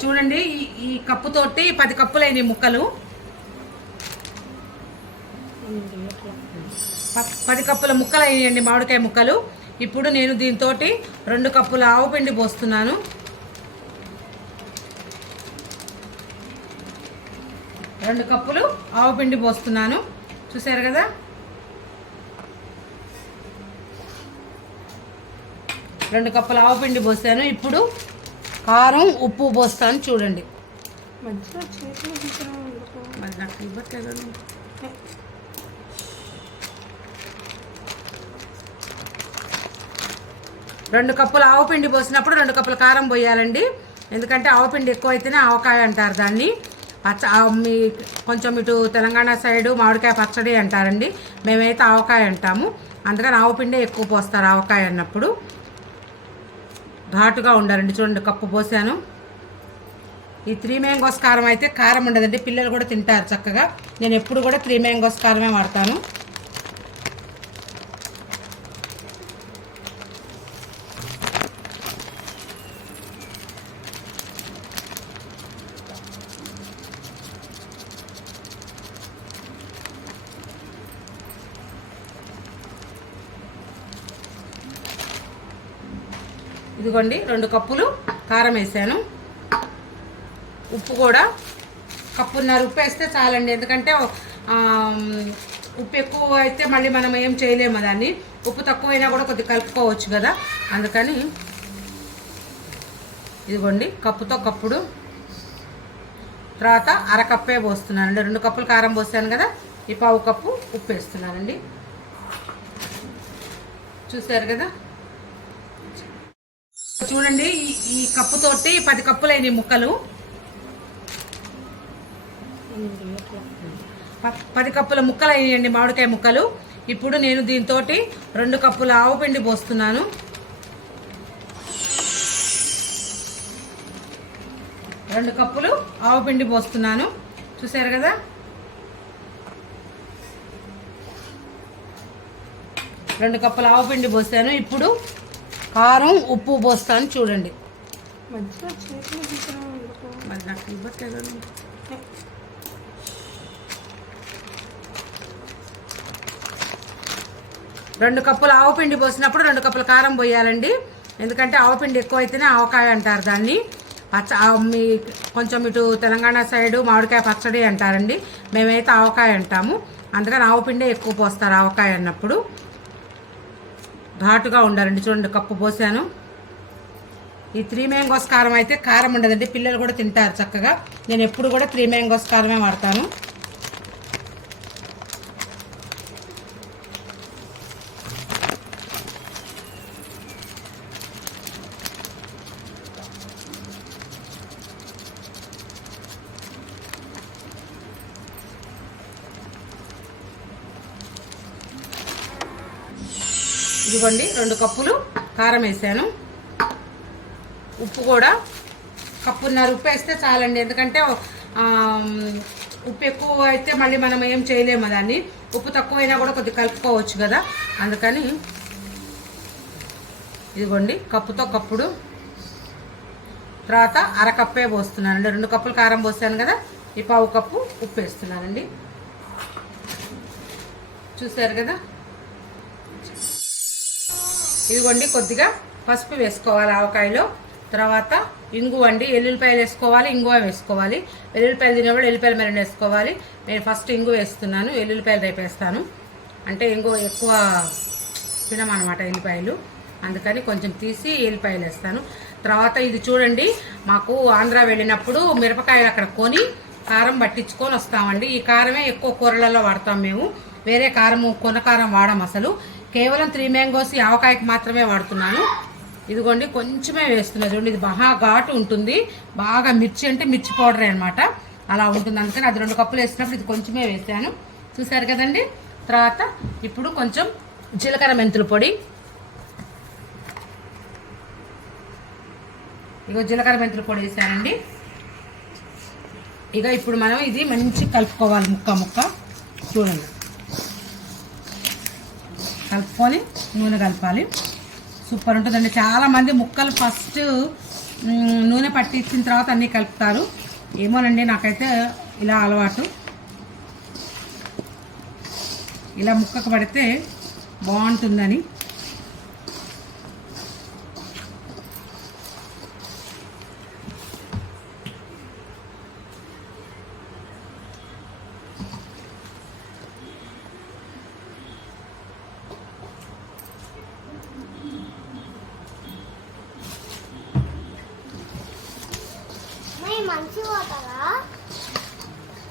చూడండి ఈ కప్పు తోటి 10 కప్పులు అయినాయి ముక్కలు. 10 కప్పుల ముక్కలు అయినాయండి మామిడికాయ ముక్కలు. ఇప్పుడు నేను దీంతో 2 కప్పుల ఆవు పిండి పోస్తున్నాను. రెండు కప్పులు ఆవు పిండి పోస్తున్నాను. చూసారు కదా, రెండు కప్పుల ఆవు పిండి పోసాను. ఇప్పుడు కారం ఉప్పు పోస్తాను. చూడండి, మరి నాకు ఇవ్వట్లేదు. రెండు కప్పుల ఆవు పిండి పోసినప్పుడు 2 కప్పుల కారం పోయాలండి. ఎందుకంటే ఆవు పిండి ఎక్కువ అయితేనే ఆవకాయ అంటారు దాన్ని. మీ కొంచెం ఇటు తెలంగాణ సైడు మామిడికాయ పచ్చడి అంటారండి, మేమైతే ఆవకాయ అంటాము. అందుకని ఆవు పిండే ఎక్కువ పోస్తారు ఆవకాయ అన్నప్పుడు. ఘాటుగా ఉండాలండి. చూడండి, కప్పు పోసాను. ఈ 3 మ్యాంగోస్ కారం అయితే కారం ఉండదండి, పిల్లలు కూడా తింటారు చక్కగా. నేను ఎప్పుడు కూడా 3 మ్యాంగోస్ కారమే వాడతాను. ఇదిగోండి, 2 కప్పులు కారం వేసాను. ఉప్పు కూడా కప్పున్నర ఉప్పు వేస్తే చాలండి. ఎందుకంటే ఉప్పు ఎక్కువ అయితే మళ్ళీ మనం ఏం చేయలేము దాన్ని. ఉప్పు తక్కువైనా కూడా కొద్దిగా కలుపుకోవచ్చు కదా, అందుకని ఇదిగోండి కప్పుతో కప్పుడు. తర్వాత అరకప్పే పోస్తున్నానండి. 2 కప్పులు కారం పోసాను కదా, ఈ 1/2 కప్పు ఉప్పు వేస్తున్నానండి. చూసారు కదా, చూడండి ఈ కప్పుతోటి 10 కప్పులు అయినాయి ముక్కలు. 10 కప్పుల ముక్కలు అయినాయండి మామిడికాయ ముక్కలు. ఇప్పుడు నేను దీంతో 2 కప్పుల ఆవు పిండి పోస్తున్నాను. రెండు కప్పులు ఆవు పిండి పోస్తున్నాను. చూసారు కదా, రెండు కప్పుల ఆవు పిండి పోసాను. ఇప్పుడు కారం ఉప్పు పోస్తాను. చూడండి, మరి నాకు ఇవ్వట్లేదు. 2 కప్పుల ఆవు పిండి పోసినప్పుడు 2 కప్పుల కారం పోయాలండి. ఎందుకంటే ఆవు పిండి ఎక్కువ అయితేనే ఆవకాయ అంటారు దాన్ని. మీ కొంచెం ఇటు తెలంగాణ సైడు మామిడికాయ పచ్చడి అంటారండి, మేమైతే ఆవకాయ అంటాము. అందుకని ఆవు పిండే ఎక్కువ పోస్తారు ఆవకాయ అన్నప్పుడు. ఘాటుగా ఉండాలండి. చూడండి, కప్పు పోసాను. ఈ 3 మ్యాంగోస్ కారం అయితే కారం ఉండదండి, పిల్లలు కూడా తింటారు చక్కగా. నేను ఎప్పుడు కూడా 3 మ్యాంగోస్ కారమే వాడతాను. ఇదిగోండి, 2 కప్పులు కారం వేసాను. ఉప్పు కూడా కప్పున్నర ఉప్పు వేస్తే చాలండి. ఎందుకంటే ఉప్పు ఎక్కువ అయితే మళ్ళీ మనం ఏం చేయలేము దాన్ని. ఉప్పు తక్కువైనా కూడా కొద్దిగా కలుపుకోవచ్చు కదా, అందుకని ఇదిగోండి కప్పుతో కప్పుడు. తర్వాత అరకప్పే పోస్తున్నానండి. 2 కప్పులు కారం పోసాను కదా, ఈ 1/2 కప్పు ఉప్పు వేస్తున్నానండి. చూసారు కదా, ఇదిగోండి కొద్దిగా పసుపు వేసుకోవాలి ఆవకాయలో. తర్వాత ఇంగువ అండి, ఎల్లుల్లిపాయలు వేసుకోవాలి, ఇంగువ వేసుకోవాలి. ఎల్లుల్లిపాయలు తినేవాళ్ళు ఎల్లుల్లిపాయలు మరిన్ని వేసుకోవాలి. నేను ఫస్ట్ ఇంగువ వేస్తున్నాను, ఎల్లుల్లిపాయలు రేపు వేస్తాను. అంటే ఇంగువ ఎక్కువ తినమన్నమాట ఎల్లిపాయలు, అందుకని కొంచెం తీసి ఎల్లిపాయలు వేస్తాను. తర్వాత ఇది చూడండి, మాకు ఆంధ్ర వెళ్ళినప్పుడు మిరపకాయలు అక్కడ కొని కారం పట్టించుకొని వస్తామండి. ఈ కారమే ఎక్కువ కూరలలో వాడతాం మేము. వేరే కారము కొన కారం వాడం అసలు. కేవలం 3 మ్యాంగోస్ ఆవకాయకి మాత్రమే వాడుతున్నాను. ఇదిగోండి కొంచెమే వేస్తున్నా. చూడండి, ఇది బాగా ఘాటు ఉంటుంది. బాగా మిర్చి అంటే మిర్చి పౌడరే అనమాట, అలా ఉంటుంది. అందుకని అది 2 కప్పులు వేసినప్పుడు ఇది కొంచెమే వేసాను. చూసారు కదండి. తర్వాత ఇప్పుడు కొంచెం జీలకర్ర మెంతుల పొడి. ఇగో జీలకర్ర మెంతుల పొడి వేసానండి. ఇక ఇప్పుడు మనం ఇది మంచి కలుపుకోవాలి, ముక్క ముక్క. చూడండి, కలుపుకొని నూనె కలపాలి. సూపర్ ఉంటుందండి. చాలామంది ముక్కలు ఫస్ట్ నూనె పట్టించిన తర్వాత అన్నీ కలుపుతారు. ఏమోనండి, నాకైతే ఇలా అలవాటు. ఇలా ముక్కకు పడితే బాగుంటుందని.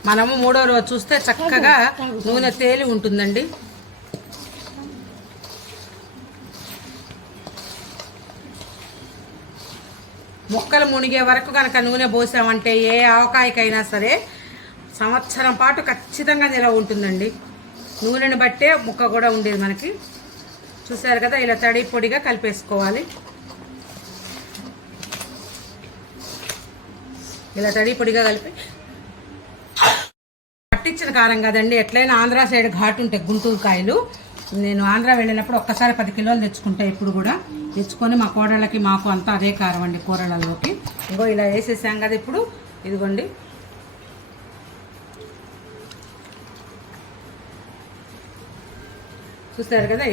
మనము 3వ రోజు చూస్తే చక్కగా నూనె తేలి ఉంటుందండి. ముక్కలు మునిగే వరకు కనుక నూనె పోసామంటే ఏ ఆవకాయకైనా సరే సంవత్సరం పాటు ఖచ్చితంగా నిలవ ఉంటుందండి. నూనెను బట్టే ముక్క కూడా ఉండేది మనకి. చూసారు కదా, ఇలా తడి పొడిగా కలిపేసుకోవాలి. ఇలా తడి పొడిగా కలిపి పట్టించిన కారం కదండి, ఎట్లయినా ఆంధ్ర సైడ్ ఘాటు ఉంటాయి గుంటూరు కాయలు. నేను ఆంధ్ర వెళ్ళినప్పుడు ఒక్కసారి 10 కిలోలు తెచ్చుకుంటా. ఇప్పుడు కూడా తెచ్చుకొని మా కోడళ్ళకి మాకు అంతా అదే కారం అండి కూరలలోకి. ఇంకో ఇలా వేసేసాం కదా. ఇప్పుడు ఇదిగోండి, చూస్తారు కదా,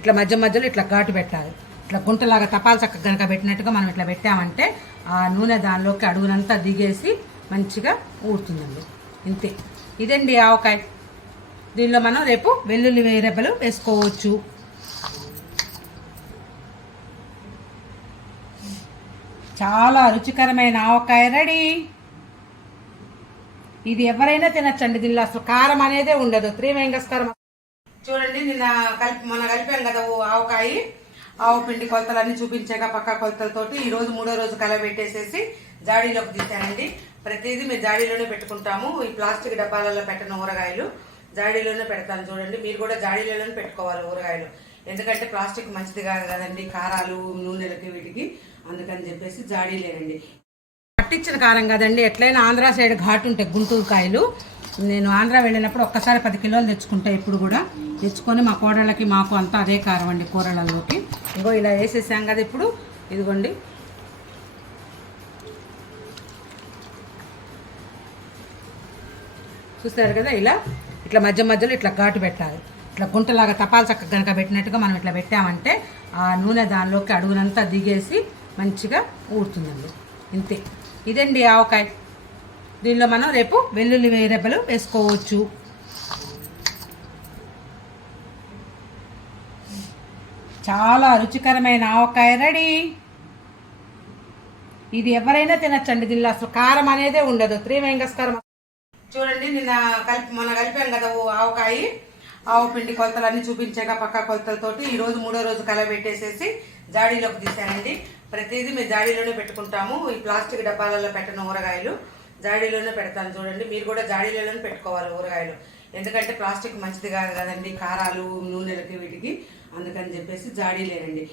ఇట్లా మధ్య మధ్యలో ఇట్లా ఘాటు పెట్టాలి. ఇట్లా గుంటలాగా తపాల చక్క కనుక పెట్టినట్టుగా మనం ఇట్లా పెట్టామంటే ఆ నూనె దానిలోకి అడుగునంతా దిగేసి మంచిగా ఊడుతుందండి. ఇంతే, ఇదండి ఆవకాయ. దీనిలో మనం రేపు వెల్లుల్లి రెబ్బలు వేసుకోవచ్చు. చాలా రుచికరమైన ఆవకాయ రెడీ. ఇది ఎవరైనా తినచ్చండి. దీనిలో అసలు కారం అనేదే ఉండదు. 3 వెంగస్కారం. చూడండి, మొన్న కలిపాం కదా ఆవకాయ. ఆవు పిండి కొలతలన్నీ చూపించాక పక్కా కొలతలతోటి ఈరోజు 3వ రోజు కలబెట్టేసేసి జాడీలోకి తీసానండి. ప్రతిదీ మేము జాడీలోనే పెట్టుకుంటాము. ఈ ప్లాస్టిక్ డబ్బాలలో పెట్టిన ఊరగాయలు జాడీలోనే పెడతాను. చూడండి, మీరు కూడా జాడీలోనే పెట్టుకోవాలి ఊరగాయలు. ఎందుకంటే ప్లాస్టిక్ మంచిది కాదు కదండి, కారాలు నూనెలకి వీటికి. అందుకని చెప్పేసి జాడీలేనండి. పట్టించిన కారం కదండి, ఎట్లయినా ఆంధ్ర సైడ్ ఘాటు ఉంటాయి గుంటూరు కాయలు. నేను ఆంధ్ర వెళ్ళినప్పుడు ఒక్కసారి 10 కిలోలు తెచ్చుకుంటా. ఇప్పుడు కూడా తెచ్చుకొని మా కోడళ్ళకి మాకు అంతా అదే కారం అండి కూరలలోకి. ఇంకో ఇలా వేసేసాం కదా. ఇప్పుడు ఇదిగోండి, చూస్తారు కదా, ఇట్లా మధ్య మధ్యలో ఇట్లా ఘాటు పెట్టాలి. ఇట్లా గుంటలాగా తపాల చక్క కనుక పెట్టినట్టుగా మనం ఇట్లా పెట్టామంటే ఆ నూనె దానిలోకి అడుగునంతా దిగేసి మంచిగా ఊడుతుందండి. ఇంతే, ఇదండి ఆవకాయ. దీనిలో మనం రేపు వెల్లుల్లి రెబ్బలు వేసుకోవచ్చు. చాలా రుచికరమైన ఆవకాయ రెడీ. ఇది ఎవరైనా తినచ్చండి. దీనిలో అసలు కారం అనేదే ఉండదు. 3 వెంగస్కారం. చూడండి, మొన్న కలిపాం కదా ఆవకాయ. ఆవు పిండి కొలతలన్నీ చూపించాక పక్కా కొలతలతోటి ఈరోజు 3వ రోజు కలబెట్టేసేసి జాడీలోకి తీసానండి. ప్రతిదీ మేము జాడీలోనే పెట్టుకుంటాము. ఈ ప్లాస్టిక్ డబ్బాలలో పెట్టిన ఊరగాయలు జాడీలోనే పెడతాను. చూడండి, మీరు కూడా జాడీలోనే పెట్టుకోవాలి ఊరగాయలు. ఎందుకంటే ప్లాస్టిక్ మంచిది కాదు కదండి, కారాలు నూనెలకి వీటికి. అందుకని చెప్పేసి జాడీలేనండి.